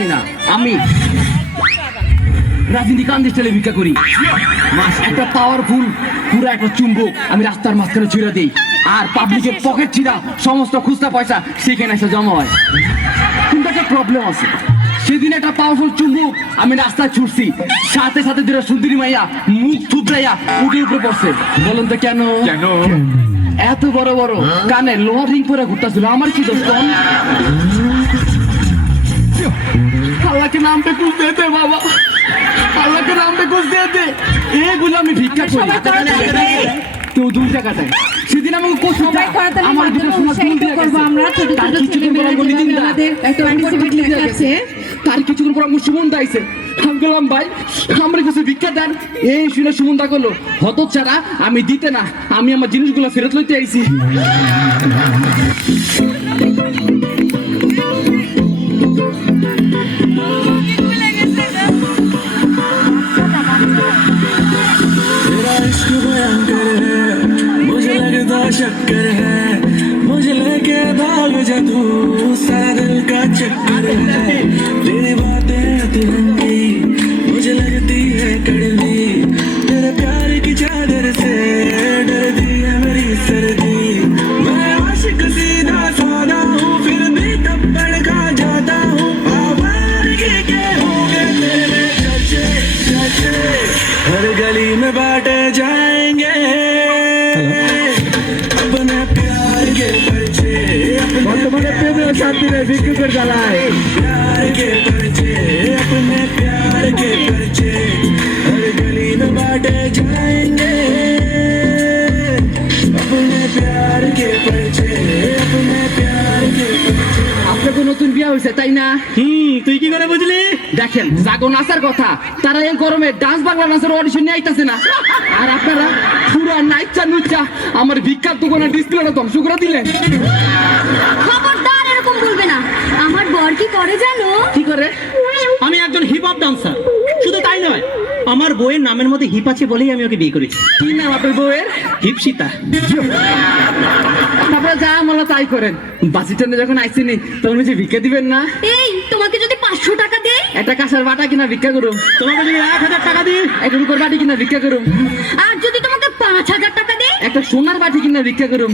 জানি না, আমি রাজনীতিকান্তি স্টাইলে ভিক্ষা করি। একটা পাওয়ারফুল পুরো একটা চুম্বক আমি রাস্তার মাঝখানে ছুঁড়ে দিই, আর পাবলিকের পকেট ছিঁড়া সমস্ত খুচরা পয়সা সেখানে এসে জমা হয়। কিন্তু একটা প্রবলেম আছে, সেদিন একটা পাওয়ারফুল চুম্বক আমি রাস্তায় ছুটছি, সাথে সাথে দুটো সুন্দরী মাইয়া মুখ থুবড়াইয়া উঠে উপরে পড়ছে। বলুন তো কেন? কেন? এত বড় বড় কানে লোহার রিং পরে ঘুরতেছিল, আমার কি দোষ? আল্লাহকে নাম पे कुछ दे दे बाबा, আল্লাহকে নাম पे कुछ दे दे। এগুলো আমি ভিক্ষা করি, কেউ 2 টাকা দেয়। সেদিন আমাকে কোথাও আমার দুটো সোনা চুল দিয়ে গেছে। আমরা ছোট ছোট ছেলেমেয়েরা আমাদের একটা পার্টিসিপেট লেখা আছে, তার কিছুক্ষণ পর আমার সুমন দাইছে। আমি বললাম ভাই আমরা কিছু ভিক্ষা দেন। এই শুনে সুমন দা করলো, হতচ্ছাড়া আমি দিতে না, আমি আমার জিনিসগুলো ফেরত লইতে আইছি। शक्कर है मुझे लेके भाग जा तू, सारा दिल का चक्कर है, तेरी बातें तिरंगी मुझे लगती है कड़वी, तेरे प्यार की चादर से डरती है मेरी सर्दी, मैं आशिक सीधा साधा हूँ फिर भी थप्पड़ खा जाता हूँ, आवारगी के होंगे तेरे चर्चे चर्चे हर गली में बांटे जाएंगे বর্তমানে প্রেমের শান্তিরে বিক্রি করে জ্বালায়। प्यार के पर्चे अपने प्यार के पर्चे हर गली में बांटे जाएंगे, अपने प्यार के पर्चे अपने प्यार के पर्चे। আপনাকে নতুন বিয়ে হয়েছে তাই না? তুই কি করে বুঝলি? দেখেন জাগো নাচার কথা, তারা এই গরমে ডান্স বাংলা নাচের অডিশন নিয়ে আইতাছে না, আর আপনারা পুরো নাইচা নুচা আমার ভিক্ষার দোকানের ডিসপ্লেটা ধ্বংস করে দিলেন। খবরদার এরকম বলবে না। আমার বর কি করে জানো? কি করে? আমি একজন হিপ হপ ডান্সার, শুধু তাই নয় আমার বইয়ের নামের মধ্যে হিপ আছে বলেই আমি ওকে বিয়ে করেছি। কি নাম আপনার বউয়ের? হিপসিতা। আপনারা যা আমলা তাই করেন, বাসি ট্রেনে যখন আইসিনি তখন যে ভিক্ষা দিবেন না? এই তোমাকে যদি 500 টাকা দেই, একটা কাঁসার বাটা কিনা ভিক্ষা করুন। তোমাকে যদি 1000 টাকা দিই, একটা রুপোর বাটি কিনা ভিক্ষা করুন। আর যদি তোমাকে 5000 টাকা দেই, একটা সোনার বাটি কিনা ভিক্ষা করুন।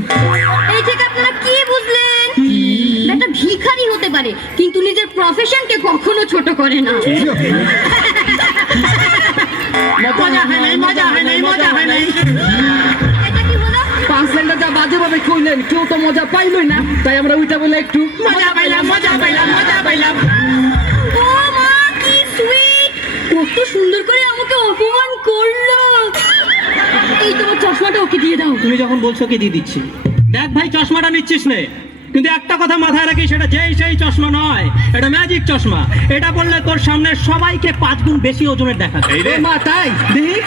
এই থেকে আপনারা কি বুঝলেন? একটা ভিখারি হতে পারে কিন্তু নিজের প্রফেশনকে কখনো ছোট করে না। মজা হয় নাই, মজা হয় নাই, মজা হয় নাই। এটা কি হলো? 5 লাইনটা যা বাজে ভাবে কইলেন, কেউ তো মজা পাইলই না, তাই আমরা ওইটা বলে একটু মজা পাইলাম, মজা পাইলাম, মজা পাইলাম। ও মা কি সুইট, কত সুন্দর করে আমাকে অপমান করলো। এই তোমার চশমাটা ওকে দিয়ে দাও। তুমি যখন বলছো কি দিয়ে দিচ্ছি। দেখ ভাই চশমাটা নিচ্ছিস নে, কিন্তু একটা কথা মাথায় রাখিস, সেটা যেই সেই চশমা নয়, এটা ম্যাজিক চশমা। এটা বললে তোর সামনে সবাইকে 5 গুণ বেশি ওজনের দেখাবে। ও মা তাই দেখি।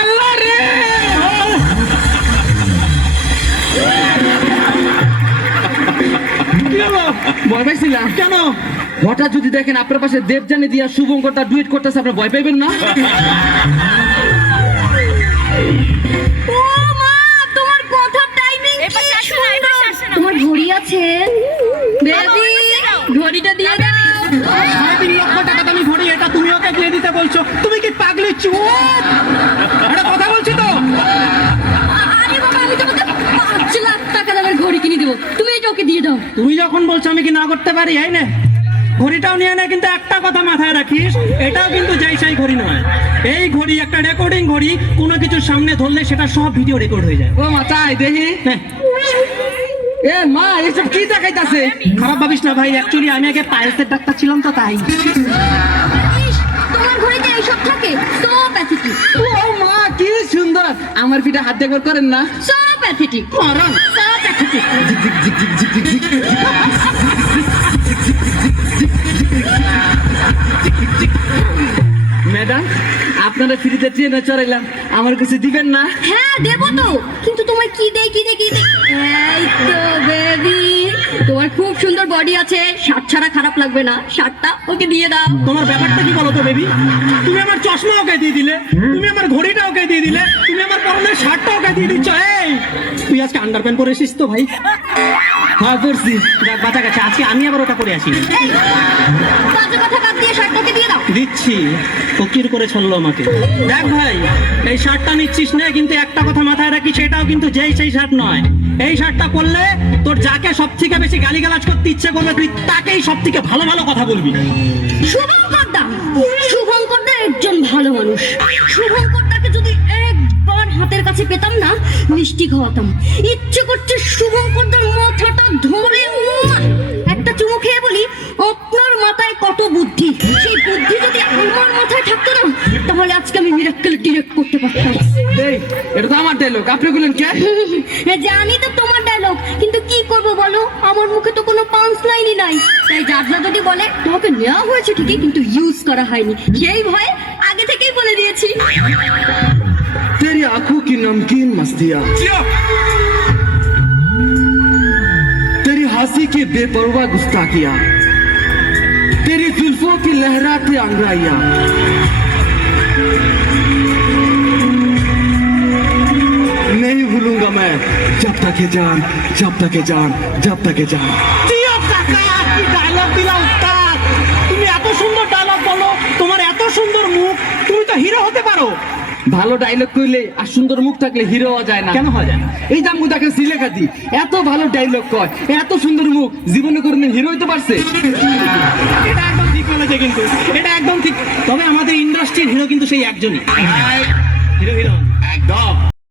আল্লাহ রে, কি হলো? ভয় পাইছিলাম। কেন? হঠাৎ যদি দেখেন আপনার পাশে দেবজানি দিয়া শুভঙ্করটা ডুয়েট করতেছে, আপনার ভয় পাইবেন না? ও মা তোমার কথার টাইমিং কি সুন্দর। তোমার ঘড়ি আছে? বেবি ঘড়িটা দিয়ে দাও। 3.5 লক্ষ টাকা দামি ঘড়ি, এটা তুমি ওকে দিয়ে দিতে বলছো? তুমি কি পাগলি? চুপ, একটা কথা বলছি তো। আরে বাবা আমি তোমাকে 5 লাখ টাকা দামের ঘড়ি কিনে দেবো, তুমি এটা ওকে দিয়ে দাও। তুমি যখন বলছো আমি কি না করতে পারি? এই নে ঘড়িটাও নিয়ে নে, কিন্তু একটা কথা মাথায় রাখিস, এটাও কিন্তু যেই সেই ঘড়ি নয়। এই ঘড়ি একটা রেকর্ডিং ঘড়ি, কোনো কিছুর সামনে ধরলে সেটা সব ভিডিও রেকর্ড হয়ে যায়। ও মা তাই দেখি। হ্যাঁ। এ মা এসব কি দেখাইতাছে? খারাপ ভাবিস না ভাই, অ্যাকচুয়ালি আমি আগে পাইলসের ডাক্তার ছিলাম তো তাই। তোমার ঘড়িতে এইসব থাকে? So pathetic. ও মা কি সুন্দর, আমার পিঠে হাত দেখবার করেন না? So pathetic. করন। So pathetic. ম্যাডাম আপনারা ফ্রিতে ট্রেনে চড়াইলাম, আমার কিছু দিবেন না? হ্যাঁ দেবো তো, কিন্তু তোমার কি দেই কি দেই কি দেই? এই তো বেবি তোমার খুব সুন্দর বডি আছে, শার্ট ছাড়া খারাপ লাগবে না, শার্টটা ওকে দিয়ে দাও। তোমার ব্যাপারটা কি বলো তো বেবি? তুমি আমার চশমা ওকে দিয়ে দিলে, তুমি আমার ঘড়িটা ওকে দিয়ে দিলে, তুমি আমার পরনের শার্টটা ওকে দিয়ে দিচ্ছ। এই তুই আজকে আন্ডারপ্যান্ট পরে এসিস তো ভাই? হ্যাঁ করছি। যাক বাঁচা গেছে, আজকে আমি আবার ওটা পরে আসি। এই, বাজে কথা বাদ দিয়ে শার্টটা ওকে দিয়ে দাও। দিচ্ছি, ফকির করে ছললো আমাকে। দেখ ভাই, এই শার্টটা নিচ্ছিস না, কিন্তু একটা কথা মাথায় রাখিস, সেটাও কিন্তু যেই সেই শার্ট নয়। এই শার্টটা পরলে তোর যাকে সব থেকে বেশি গালিগালাজ করতে ইচ্ছে করবে, তুই তাকেই সব থেকে ভালো ভালো কথা বলবি। শুভঙ্কর দা, শুভঙ্কর দা একজন ভালো মানুষ। শুভঙ্কর দাকে যদি একবার হাতের কাছে পেতাম না, মিষ্টি খাওয়াতাম। ইচ্ছে করছে শুভঙ্কর দার মাথাটা ধরে একটা চুমু খেয়ে বলি, আপনার মাথায় কত বুদ্ধি। সেই বুদ্ধি যদি আমার মাথায় থাকতো না, তাহলে আজকে আমি মিরাক্কেল ডিরেক্ট করতে পারতাম। এই এটা তো আমার ডায়লগ, আপনি বললেন কে? জানি তো তোমার ডায়লগ, কিন্তু কি করবো বলো, আমার মুখে তো কোনো পাঞ্চ লাইনই নাই। তাই জাজরা যদি বলে তোমাকে নেওয়া হয়েছে ঠিকই, কিন্তু ইউজ করা হয়নি, সেই ভয়ে আগে থেকেই বলে দিয়েছি। तेरी आंखों की नमकीन मस्तियाँ, तेरी हंसी की बेपरवाह गुस्ताखियाँ, तेरी जुल्फों की लहराती अंगड़ाइयाँ, नहीं भूलूंगा मैं जब तक है जान, जब तक है जान, जब तक है जान। ডায়লগ দিলা উস্তাদ, তুমি এত সুন্দর ডায়লগ বলো, তোমার এত সুন্দর মুখ, তুমি তো হিরো হতে পারো। ভালো ডায়লগ কইলে আর সুন্দর মুখ থাকলে হিরো হওয়া যায় না। কেন হয় যায় না? এই যে আমি দেখেন সিলেখাতি এত ভালো ডায়লগ কয়, এত সুন্দর মুখ, জীবনে কোনদিন হিরো হইতে পারছে? এটা একদম ঠিক বলেছে, কিন্তু এটা একদম ঠিক। তবে আমাদের ইন্ডাস্ট্রির হিরো কিন্তু সেই একজনই, হিরো হিরো একদম